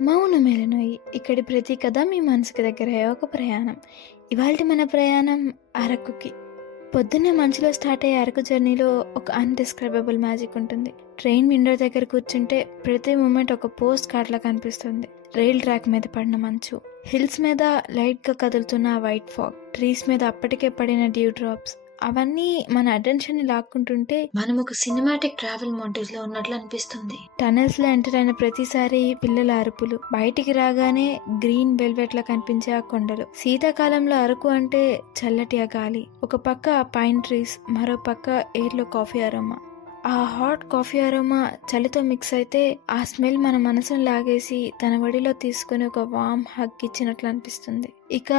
మౌనమేలనోయి ఇక్కడి ప్రతి కథ మీ మనసుకి దగ్గరయ్యే ఒక ప్రయాణం. ఇవాల్టి మన ప్రయాణం అరకుకి. పొద్దున్నే మంచులో స్టార్ట్ అయ్యే అరకు జర్నీలో ఒక అన్‌డిస్క్రైబబుల్ మ్యాజిక్ ఉంటుంది. ట్రైన్ విండో దగ్గర కూర్చుంటే ప్రతి మూమెంట్ ఒక పోస్ట్ కార్డ్‌లా కనిపిస్తుంది. రైల్ ట్రాక్ మీద పడిన మంచు, హిల్స్ మీద లైట్‌గా కదులుతున్న వైట్ ఫాగ్, ట్రీస్ మీద అప్పటికే పడిన డ్యూ డ్రాప్స్, అవన్నీ మన అటెన్షన్ ని లాక్కుంటుంటే మనం ఒక సినిమాటిక్ ట్రావెల్ మోంటేజ్ లో ఉన్నట్లు అనిపిస్తుంది. టనల్స్ లో ఎంటర్ అయిన ప్రతిసారి పిల్లల అరుపులు, బయటికి రాగానే గ్రీన్ వెల్వెట్ లా కనిపించే ఆ కొండలు. శీతాకాలంలో అరకు అంటే చల్లటి ఆ గాలి, ఒక పక్క పైన్ ట్రీస్, మరో పక్క ఎయిర్ లో కాఫీ అరోమా. ఆ హాట్ కాఫీ అరోమా చలితో మిక్స్ అయితే ఆ స్మెల్ మన మనసును లాగేసి తన ఒడిలో తీసుకుని ఒక వామ్ హగ్ ఇచ్చినట్లు అనిపిస్తుంది. ఇక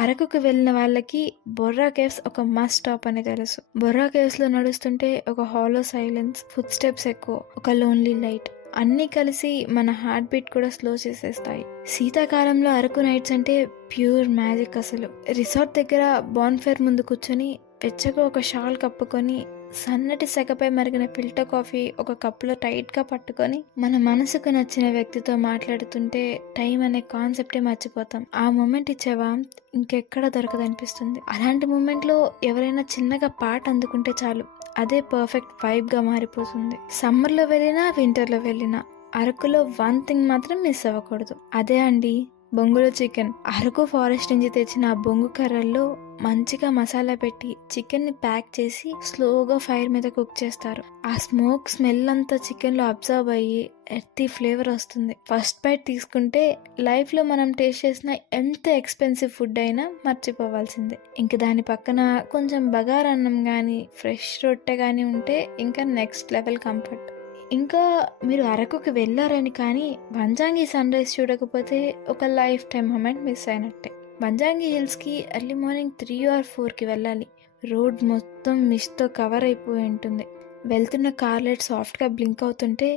అరకుకు వెళ్ళిన వాళ్ళకి బొర్రా కేవ్స్ ఒక మస్ట్ స్టాప్ అని తెలుసు. బొర్రా కేవ్స్ లో నడుస్తుంటే ఒక హాలో సైలెన్స్, ఫుట్ స్టెప్స్ ఎక్కువ, ఒక లోన్లీ లైట్, అన్నీ కలిసి మన హార్ట్ బీట్ కూడా స్లో చేసేస్తాయి. శీతాకాలంలో అరకు నైట్స్ అంటే ప్యూర్ మ్యాజిక్ అసలు. రిసార్ట్ దగ్గర బాన్ఫైర్ ముందు కూర్చొని వెచ్చగా ఒక షాల్ కప్పుకొని సన్నటి సెగపై మరిగిన ఫిల్టర్ కాఫీ ఒక కప్పులో టైట్ గా పట్టుకొని మన మనసుకు నచ్చిన వ్యక్తితో మాట్లాడుతుంటే టైం అనే కాన్సెప్టే మర్చిపోతాం. ఆ మూమెంట్ ఇచ్చేవా ఇంకెక్కడ దొరకదనిపిస్తుంది. అలాంటి మూమెంట్ లో ఎవరైనా చిన్నగా పాట అందుకుంటే చాలు, అదే పర్ఫెక్ట్ వైబ్ గా మారిపోతుంది. సమ్మర్ లో వెళ్ళినా వింటర్ లో వెళ్ళినా అరకులో వన్ థింగ్ మాత్రం మిస్ అవ్వకూడదు. అదే అండి బొంగులో చికెన్. అరకు ఫారెస్ట్ నుంచి తెచ్చిన ఆ బొంగు కర్రల్లో మంచిగా మసాలా పెట్టి చికెన్ ని ప్యాక్ చేసి స్లోగా ఫైర్ మీద కుక్ చేస్తారు. ఆ స్మోక్ స్మెల్ అంతా చికెన్ లో అబ్జర్వ్ అయ్యి ఎర్తీ ఫ్లేవర్ వస్తుంది. ఫస్ట్ బైట్ తీసుకుంటే లైఫ్ లో మనం టేస్ట్ చేసిన ఎంత ఎక్స్పెన్సివ్ ఫుడ్ అయినా మర్చిపోవాల్సిందే. ఇంక దాని పక్కన కొంచెం బగారన్నం గాని ఫ్రెష్ రొట్టె గాని ఉంటే ఇంకా నెక్స్ట్ లెవెల్ కంఫర్ట్. ఇంకా మీరు అరకుకి వెళ్ళారని కానీ వంజాంగి సన్ రైజ్ చూడకపోతే ఒక లైఫ్ టైం మూమెంట్ మిస్ అయినట్టే. వంజాంగి హిల్స్ కి ఎర్లీ మార్నింగ్ 3 or 4 వెళ్ళాలి. రోడ్ మొత్తం మిస్ట్ తో కవర్ అయిపోయి ఉంటుంది. వెళ్తున్న కార్ లైట్ సాఫ్ట్ గా బ్లింక్ అవుతుంటే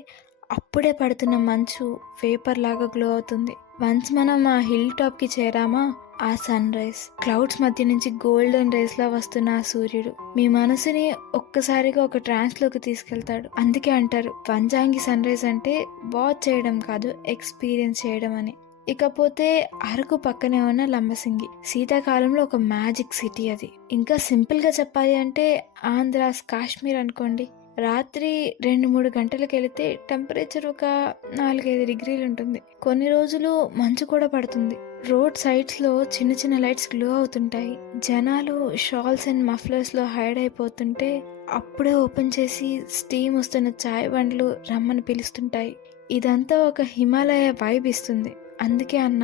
అప్పుడే పడుతున్న మంచు వేపర్ లాగా గ్లో అవుతుంది. వన్స్ మనం ఆ హిల్ టాప్ కి చేరామా, ఆ సన్ రైజ్, క్లౌడ్స్ మధ్య నుంచి గోల్డెన్ రేస్ లా వస్తున్న ఆ సూర్యుడు మీ మనసుని ఒక్కసారిగా ఒక ట్రాన్స్ లోకి తీసుకెళ్తాడు. అందుకే అంటారు వంజాంగి సన్ రైజ్ అంటే వాచ్ చేయడం కాదు, ఎక్స్పీరియన్స్ చేయడం అని. ఇకపోతే అరకు పక్కనే ఉన్న లంబసింగి శీతాకాలంలో ఒక మ్యాజిక్ సిటీ అది. ఇంకా సింపుల్ గా చెప్పాలి అంటే ఆంధ్రాస్ కాశ్మీర్ అనుకోండి. రాత్రి 2-3 గంటలకు వెళితే టెంపరేచర్ ఒక 4-5 డిగ్రీలు ఉంటుంది. కొన్ని రోజులు మంచు కూడా పడుతుంది. రోడ్ సైడ్స్ లో చిన్న చిన్న లైట్స్ గ్లో అవుతుంటాయి. జనాలు షాల్స్ అండ్ మఫ్లర్స్ లో హైడ్ అయిపోతుంటే అప్పుడే ఓపెన్ చేసి స్టీమ్ వస్తున్న చాయ్ బండ్లు రమ్మని పిలుస్తుంటాయి. ఇదంతా ఒక హిమాలయ వైబ్ ఇస్తుంది. అందుకే అన్న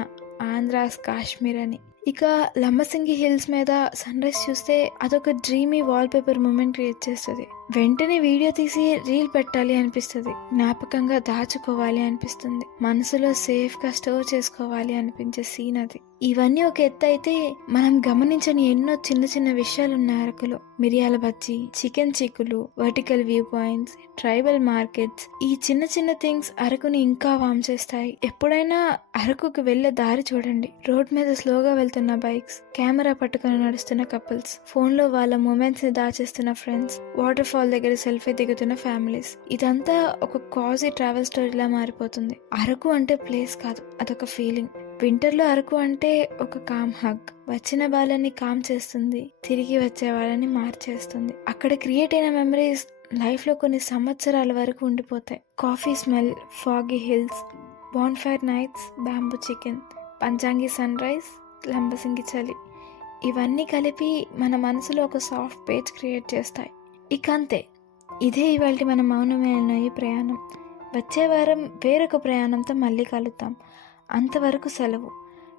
ఆంధ్రాస్ కాశ్మీర్ అని. ఇక లంబసింగి హిల్స్ మీద సన్ రైజ్ చూస్తే అదొక dreamy wallpaper moment create చేస్తుంది. వెంటనే వీడియో తీసి రీల్ పెట్టాలి అనిపిస్తుంది. జ్ఞాపకంగా దాచుకోవాలి అనిపిస్తుంది. మనసులో సేఫ్ గా స్టోర్ చేసుకోవాలి అనిపించే సీన్ అది. ఇవన్నీ ఒక ఎత్తు అయితే మనం గమనించని ఎన్నో చిన్న చిన్న విషయాలు ఉన్నాయి అరకులో. మిరియాల బజ్జీ, చికెన్ చిక్కులు, vertical view points, tribal markets, ఈ చిన్న చిన్న థింగ్స్ అరకుని ఇంకా వామ్ చేస్తాయి. ఎప్పుడైనా అరకుకి వెళ్లే దారి చూడండి. రోడ్ మీద స్లోగా వెళ్తున్న బైక్స్, కెమెరా పట్టుకుని నడుస్తున్న కపుల్స్, ఫోన్ లో వాళ్ళ మూమెంట్స్ ని దాచేస్తున్న ఫ్రెండ్స్, వాటర్ ఫాల్ దగ్గర సెల్ఫీ దిగుతున్న ఫ్యామిలీస్, ఇదంతా ఒక కాజీ ట్రావెల్ స్టోరీలా మారిపోతుంది. అరకు అంటే ప్లేస్ కాదు, అదొక ఫీలింగ్. వింటర్ లో అరకు అంటే ఒక కామ్ హగ్. వచ్చిన వాళ్ళని కామ్ చేస్తుంది, తిరిగి వచ్చే వాళ్ళని మార్చేస్తుంది. అక్కడ క్రియేట్ అయిన మెమరీస్ లైఫ్ లో కొన్ని సంవత్సరాల వరకు ఉండిపోతాయి. Coffee smell, foggy hills, bonfire nights, bamboo chicken, Panchangi sunrise, Lambasingi చలి, ఇవన్నీ కలిపి మన మనసులో ఒక సాఫ్ట్ పేజ్ క్రియేట్ చేస్తాయి. ఇక అంతే, ఇదే ఇవాళ మన మౌనమైన ఈ ప్రయాణం. వచ్చే వారం వేరొక ప్రయాణంతో మళ్ళీ కలుద్దాం. అంతవరకు సెలవు.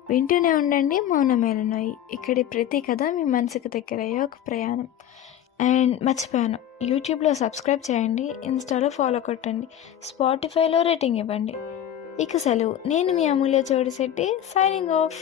వింటూనే ఉండండి మౌనమేలనోయి. ఇక్కడి ప్రతి కథ మీ మనసుకు దగ్గరయ్యే ఒక ప్రయాణం. అండ్ మర్చిపోయాను, యూట్యూబ్లో సబ్స్క్రైబ్ చేయండి, ఇన్స్టాలో ఫాలో కొట్టండి, స్పాటిఫైలో రేటింగ్ ఇవ్వండి. ఇక సెలవు. నేను మీ అమూల్య చోడిశెట్టి, సైనింగ్ ఆఫ్.